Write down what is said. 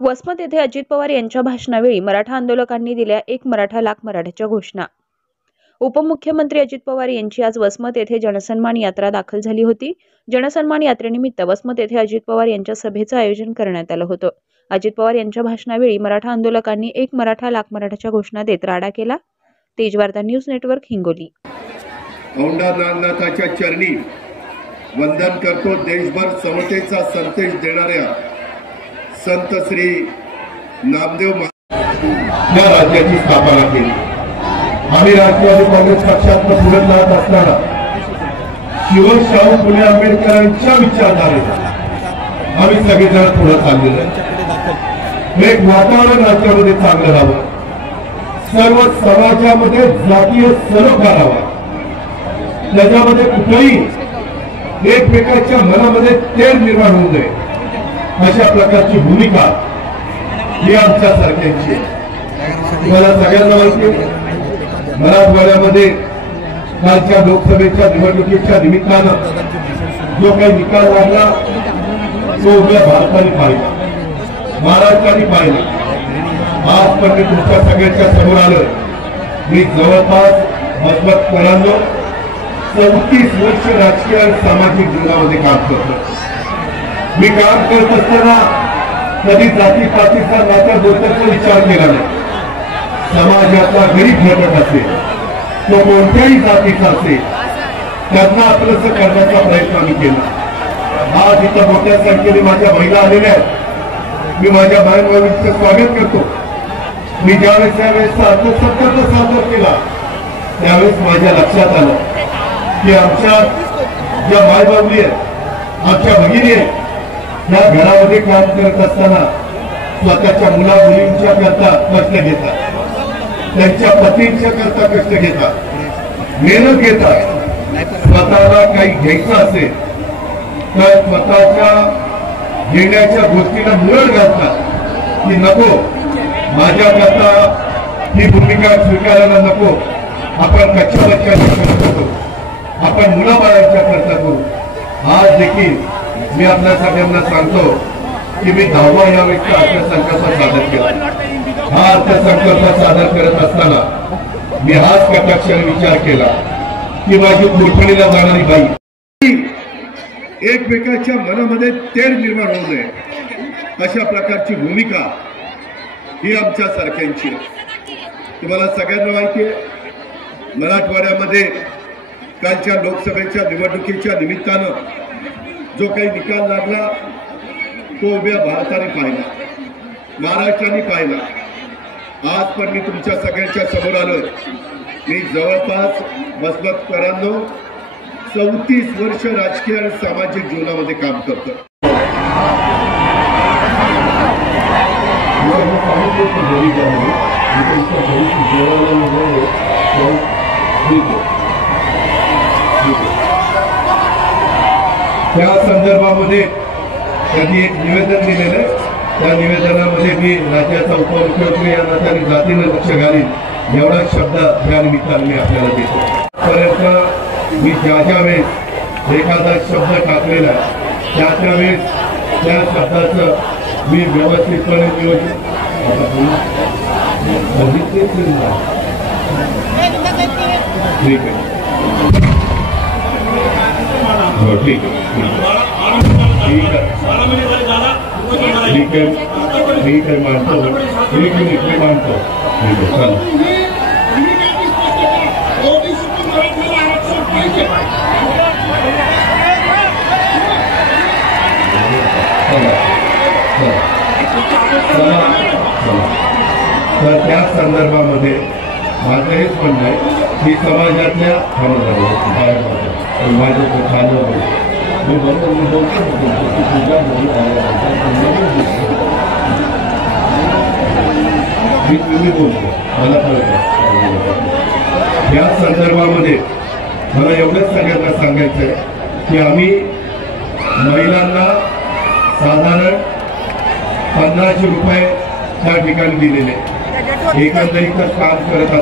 वसमत येथे अजित पवार यांच्या भाषणावेळी मराठा आंदोलकांनी दिल्या एक मराठा लाख मराठ्याच्या घोषणा। उपमुख्यमंत्री अजित पवार यांची आज वसमत येथे जनसन्मान यात्रा दाखल झाली होती। जनसन्मान यात्रेनिमित्त वसमत येथे अजित पवार यांच्या सभेचं आयोजन करण्यात आलं होतं। अजित पवार यांच्या भाषणावेळी मराठा आंदोलकांनी एक मराठा लाख मराठ्याच्या घोषणा देत राडा केला। Tejvarta news network Hingoli. औंढा नागनाथाच्या चरणी वंदन करतो। देशभर समतेचा संदेश देणाऱ्या संत श्री नामदेव या राज्याची स्थापना केली। आम्ही राष्ट्रवादी काँग्रेस पक्षात पुढे जात असताना शिवशाहू फुले आंबेडकरांच्या विचारधारेने आम्ही सगळेजण पुढे चाललेलो आहे। एक वातावरण राज्यामध्ये चांगलं राहावं, सर्व समाजामध्ये जातीय सलोखा राहावा, त्याच्यामध्ये कुठेही एकमेकाच्या मनामध्ये तेढ निर्माण होऊ नये, अशा प्रकारची भूमिका ही आमच्या सरकारची। तुम्हाला सगळ्यांना माहिती आहे, मराठवाड्यामध्ये कालच्या लोकसभेच्या निवडणुकीच्या निमित्तानं जो काही निकाल लागला तो उद्या भारताने पाहिला, महाराष्ट्राने पाहिला। आज पण मी तुमच्या सगळ्यांच्या समोर आलं। मी जवळपास मजबूत करांनो 34 वर्ष राजकीय आणि सामाजिक जीवनामध्ये काम करतो। मी काम करत असताना कधी जातीपातीचा नात्या गोत्याचा विचार केला नाही। समाजाचा गरीब घटक असेल, तो कोणत्याही जातीचा असेल, त्यांना आपलंसं करण्याचा प्रयत्न आम्ही केला। आज इथं मोठ्या संख्येने माझ्या महिला आलेल्या आहेत। मी माझ्या बहिणीचं स्वागत करतो। मी ज्यावेळेस यावेळेस अर्थसंकल्प सादर केला त्यावेळेस माझ्या लक्षात आलं की आमच्या ज्या मायबाबली आहेत, आमच्या भगिनी आहेत, या घरामध्ये काम करत असताना स्वतःच्या मुला मुलींच्या करता कष्ट घेतात, त्यांच्या पतींच्या करता कष्ट घेतात, मेहनत घेतात। स्वतःला काही घ्यायचं असेल तर स्वतःच्या घेण्याच्या गोष्टीला मुरड घालतात की नको, माझ्या करता ही भूमिका स्वीकारायला नको, आपण कच्च्या बच्च्या करतो, आपण मुलाबाळांच्या करता करू। आज देखील मी आपल्या सगळ्यांना सांगतो की मी 10वा यावेळेचा अर्थसंकल्प सादर केला। हा अर्थसंकल्प सादर करत असताना मी हाच कटाक्षाने विचार केला की माझी कुरपणीला जाणारी बाई एकमेकाच्या मनामध्ये तेढ निर्माण होऊ नये, अशा प्रकारची भूमिका ही आमच्या सरकारची। तुम्हाला सगळ्यांना माहिती आहे, मराठवाड्यामध्ये कालच्या लोकसभेच्या निवडणुकीच्या निमित्तानं जो काही निकाल लागला तो उभ्या भारताने पाहिला, महाराष्ट्राने पाहिला। आज पण मी तुमच्या सगळ्यांच्या समोर आलो। मी जवळपास मजबूत करांनो 34 वर्ष राजकीय आणि सामाजिक जीवनामध्ये काम करतो। त्या संदर्भामध्ये त्यांनी एक निवेदन दिलेलं आहे। त्या निवेदनामध्ये मी राज्याचा उपमुख्यमंत्री या नात्याने जातीनं लक्ष घालीन एवढा शब्द या निमित्ताने मी आपल्याला देतो। परंतु मी ज्या वेळेस एखादा शब्द टाकलेला आहे त्या वेळेस त्या शब्दाचं मी व्यवस्थितपणे नियोजन ठीक आहे, हो ठीक आहे, ठीक आहे, ठीक आहे, मानतो, एक मिनिट मी मानतो, ठीक आहे, चला। तर त्या संदर्भामध्ये माझं हेच म्हणणं आहे की समाजातल्या मी बोलतो मला कळत या संदर्भामध्ये मला एवढंच सगळ्यांना सांगायचं आहे की आम्ही महिलांना साधारण 1500 रुपये त्या ठिकाणी दिलेले, एकंदरीत काम करत